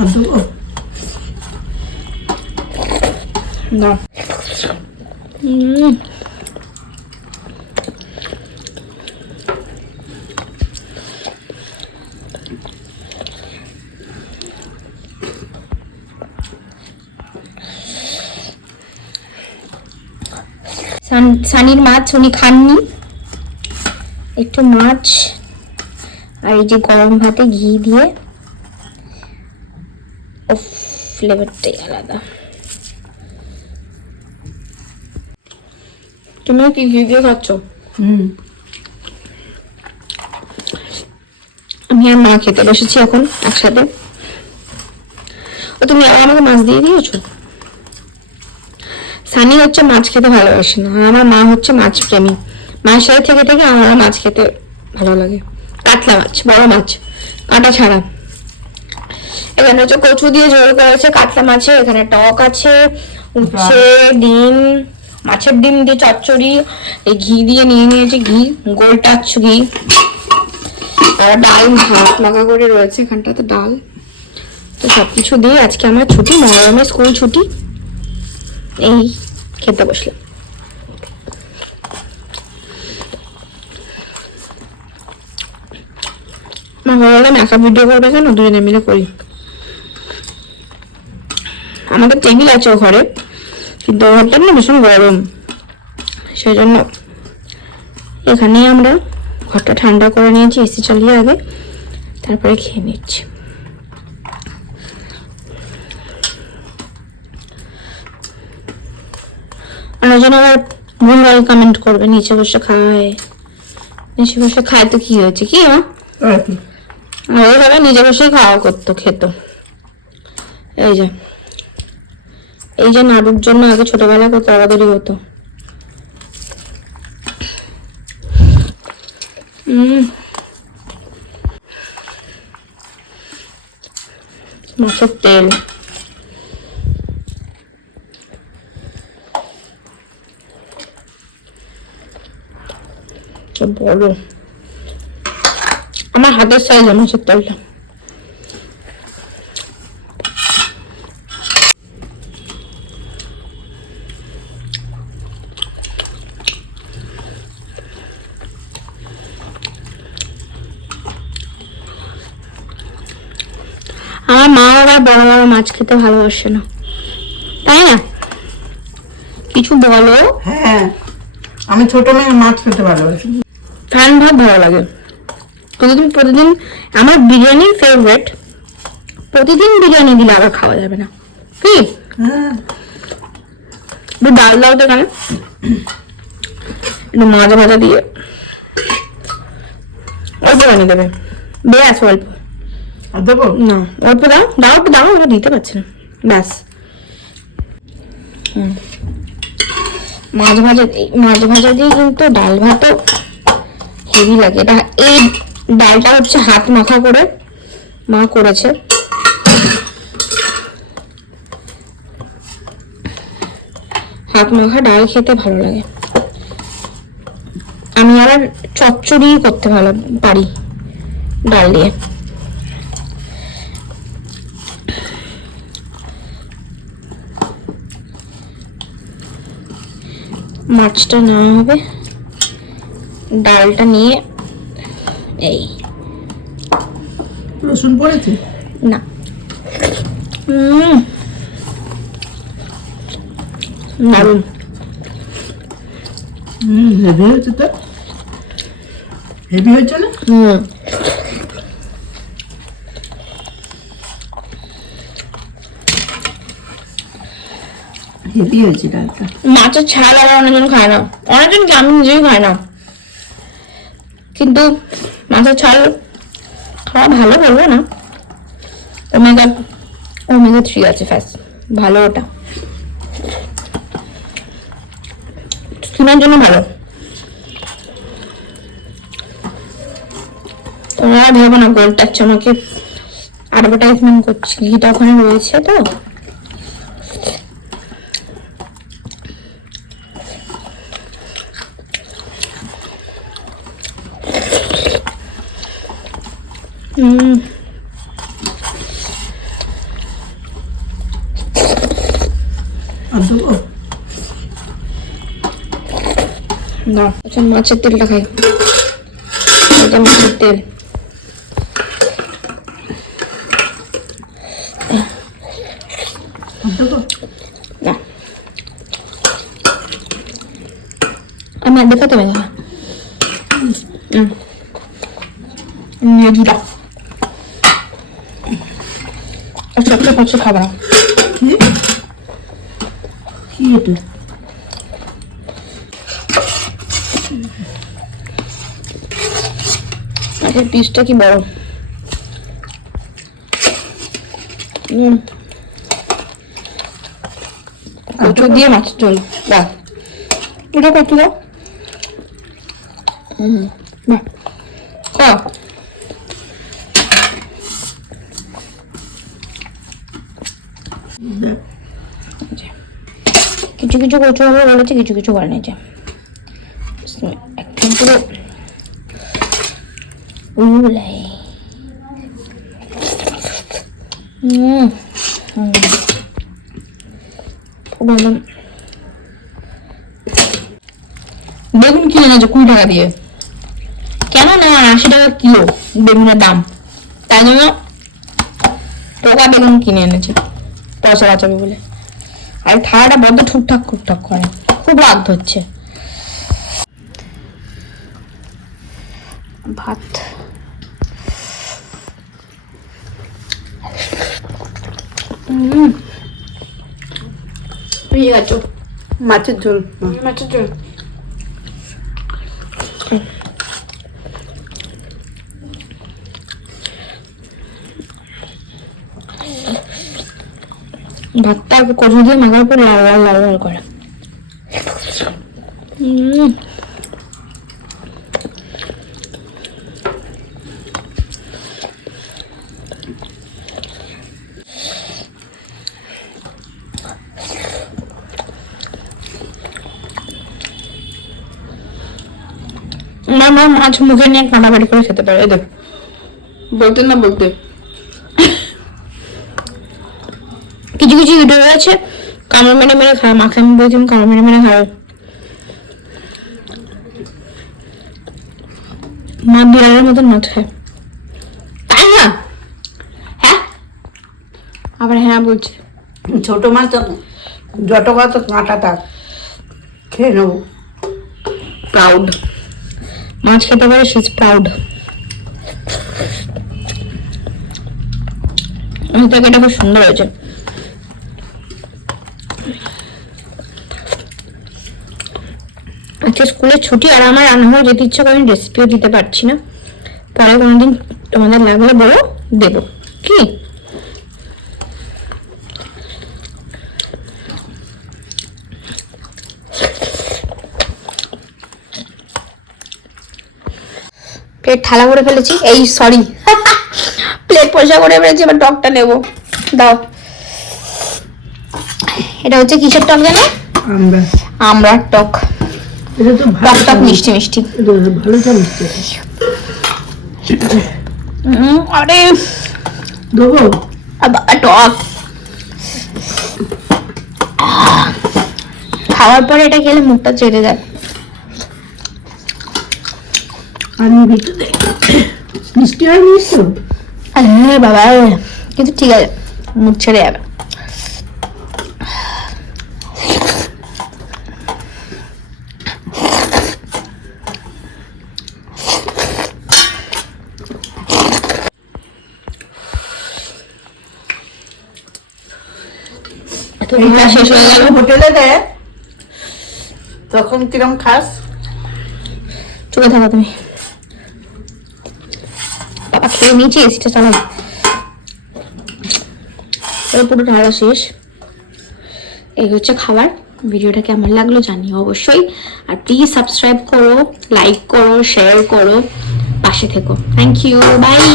আর দেবো না সানির মাছ উনি খাননি, একটু মাছ আর এই যে গরম ভাতে ঘি দিয়ে, ফ্লেভারটাই আলাদা। তুমি কি ঘি দিয়ে খাচ্ছ? আমি আর মা খেতে বসেছি এখন একসাথে। ও তুমি আমাকে মাছ দিয়ে দিয়েছো? সানি হচ্ছে মাছ খেতে ভালোবাসে না, আর আমার মা হচ্ছে মাছ প্রেমী। মায়ের সাথে থেকে থেকে আমার মাছ খেতে ভালো লাগে, কাতলা মাছ, বড় মাছ, কাঁটা ছাড়া। এখানে হচ্ছে কচু দিয়ে ঝোল করেছে কাতলা মাছে, এখানে টক আছে, উচ্ছে, ডিম, মাছের ডিম দিয়ে চচ্চড়ি, এই ঘি দিয়ে নিয়ে নিয়েছে, ঘি গোলটাচ্ছ ঘি, আর ডাল ভাত মাখা করে রয়েছে এখানটাতে ডাল। তো সবকিছু দিয়ে আজকে আমার ছুটি, মনোরমের স্কুল ছুটি। এই খেতে বসলাম। মা ভাবলাম একা ভিডিও করবে কেন, দুজনে মিলে করি। আমাদের টেবিল আছে ও ঘরে, কিন্তু ঘরটা না ভীষণ গরম, সেই জন্য এখানেই আমরা ঘরটা ঠান্ডা করে নিয়েছি, এসি চালিয়ে আগে, তারপরে খেয়ে নিচ্ছি। অন্যজন আবার ভুলভাল কমেন্ট করবে, নিচে বসে খায়, নিচে বসে খায় তো কি হয়েছে, কি ওইভাবে নিজে বসেই খাওয়া করতো, খেত। এই যে নাড়ুর জন্য আগে ছোটবেলা কত তাড়াতাড়ি হতো। মাছের তেল, বড় আমার হাতের সাইজ মাছের তেলটা। আমার মা আবার বড় বড় মাছ খেতে ভালোবাসে না, তাই না? কিছু বলো। হ্যাঁ, আমি ছোট মেয়ে মাছ খেতে ভালোবাসি, ফ্যান ভাত ভালো লাগে। প্রতিদিন আমার বিরিয়ানি ফেভারিট, প্রতিদিন বিরিয়ানি দিলে আবার খাওয়া যাবে না, কি? ডাল দাও তো কেন, একটু মজা ভাজা দিয়ে অল্প বানিয়ে দেবে, ব্যাস অল্প দেবো না, অল্প দাও, দাও একটু দাও, আমরা দিতে পারছি না, ব্যাস। মাছ ভাজা দিয়ে কিন্তু ডাল ভাতও হেভি লাগে। এটা এই ডালটা হচ্ছে হাত মাখা করে মা করেছে, হাত মাখা ডাল খেতে ভালো লাগে। আমি আবার চচ্চড়ি করতে ভালো পারি ডাল দিয়ে। মাছটা নেওয়া হবে, ডালটা নিয়ে এই রসুন পড়েছে না, দারুন। হেভি হয়েছে তো, হেভি হয়েছে না? হেভি হয়েছে ডালটা। মাছের ছাল আবার অনেকজন খায় না, অনেকজন কি, আমি নিজেই খাই না, কিন্তু মাছের ছাল খাওয়া ভালো বলবো না, ওমেগা 3 আছে, ফ্যাস ভালো, ওটা স্কিনের জন্য ভালো। তোমরা ভেবো না গোল্ড টাচ আমাকে অ্যাডভার্টাইজমেন্ট করছি, ঘিটা ওখানে রয়েছে তো। আর দেবো? না, আচ্ছা মাছের তেলটা খাই। এটা মাছের তেল। আর দেবো? না, আমি আর দেখাতে পারি না। ম্যাগিটা ছোট্ট কিছু খাবার। কি? কি এটা? আচ্ছা পিসটা কি বড়। কচু দিয়ে মাছের ঝোল। বাহ, এটা কত দাও? বাহ, খাও। দেখ, কিছু কিছু কচু আমরা বলেছি, কিছু কিছু করে নিয়েছে। একদম পুরো উলাই। পুরো একদম। বেগুন কিনে এনেছে 20 টাকা দিয়ে। কেন না 80 টাকা কিলো বেগুনের দাম, তাই জন্য টোকা বেগুন কিনে এনেছে পয়সা বাঁচাবে বলে। আর থালাটা বড্ড ঠুকঠাক ঠুকঠাক করে, খুব রাগ হচ্ছে। ভাত মাছের ঝোল। মাছের ঝোল। ভাতটা কচু দিয়ে মাখার পর লাল লাল লাল লাল করে। আমার মাছ মুখে নিয়ে কাটাকাটি করে খেতে পারে। দেখ বলতে না বলতে কিছু কিছু ভিডিও আছে কামড় মেরে মেরে খায়, মাকে আমি বলছিলাম কামড় মেরে মেরে খায়। মা বিড়ালের মতন মাছ খায়, তাই না? হ্যাঁ, আবার হ্যাঁ বলছে। ছোট মাছ যত কত কাঁটা থাক খেয়ে নেবো। প্রাউড মাছ খেতে পারে, সে ইজ প্রাউড। তরকারিটা খুব সুন্দর হয়েছে। আজকে স্কুলে ছুটি আর আমার রান্নাঘরে যেতে ইচ্ছা করে, রেসিপিও দিতে পারছি না। পরে কোনোদিন তোমাদের লাগলে বলো, দেবো। কি প্লেট থালা করে ফেলেছি, এই সরি প্লেট পয়সা করে ফেলেছি, এবার টকটা নেবো। দাও, এটা হচ্ছে কিসের টক জানো? আমড়ার টক। এটা তো টক টক মিষ্টি মিষ্টি। ভালো তো মিষ্টি। আরে দেবো? টক খাওয়ার পরে এটা খেলে মুখটা চেটে যায়। আমি মিষ্টি আর মিষ্টি। হ্যাঁ বাবা, কিন্তু ঠিক আছে, মুখ ছেড়ে যাবে। শেষ হয়ে গেল। হোটেলে দেয় তখন কিরম খাস? চলে থাকো তুমি। বাবা খেয়ে নিয়েছি, এসিটা চালাই। পুরো ঢালা শেষ। এই হচ্ছে খাবার। ভিডিওটা কেমন লাগলো জানিও অবশ্যই, আর প্লিজ সাবস্ক্রাইব করো, লাইক করো, শেয়ার করো, পাশে থেকো। Thank you, by.